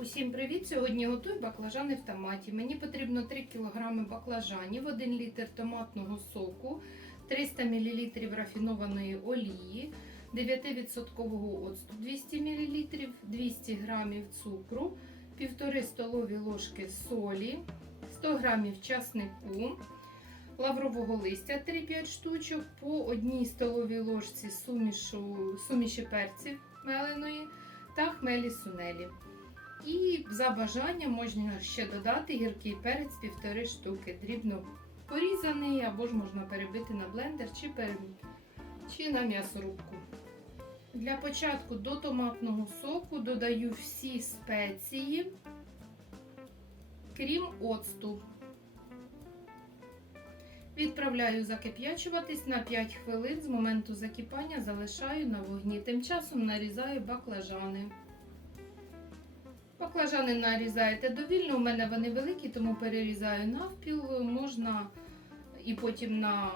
Усім привіт! Сьогодні готую баклажани в томаті. Мені потрібно 3 кг баклажанів, 1 літр томатного соку, 300 мл рафінованої олії, 9% оцту 200 мл, 200 г цукру, 1,5 столові ложки солі, 100 г часнику, лаврового листя 3-5 штучок, по 1 столовій ложці сумішу, суміші перців меленої та хмелі сунелі. І за бажанням можна ще додати гіркий перець півтори штуки, дрібно порізаний, або ж можна перебити на блендер чи, пере... чи на м'ясорубку. Для початку до томатного соку додаю всі спеції, крім оцту. Відправляю закип'ячуватись на 5 хвилин. З моменту закипання залишаю на вогні. Тим часом нарізаю баклажани. Баклажани нарізаєте довільно. У мене вони великі, тому перерізаю навпіл. Можна і потім на,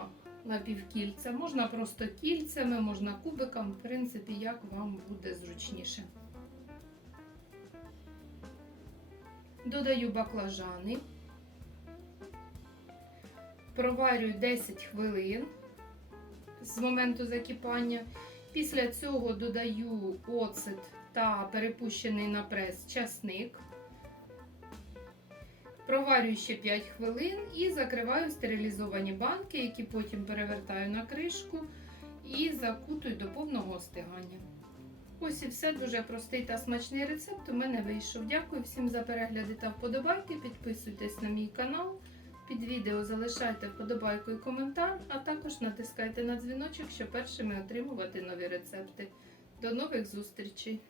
на півкільця. Можна просто кільцями, можна кубиком, в принципі, як вам буде зручніше. Додаю баклажани. Проварюю 10 хвилин з моменту закипання. Після цього додаю оцет та перепущений на прес часник. Проварюю ще 5 хвилин і закриваю стерилізовані банки, які потім перевертаю на кришку і закутую до повного остигання. Ось і все дуже простий та смачний рецепт у мене вийшов. Дякую всім за перегляди та вподобайки. Підписуйтесь на мій канал. Під відео залишайте вподобайку і коментар, а також натискайте на дзвіночок, щоб першими отримувати нові рецепти. До нових зустрічей!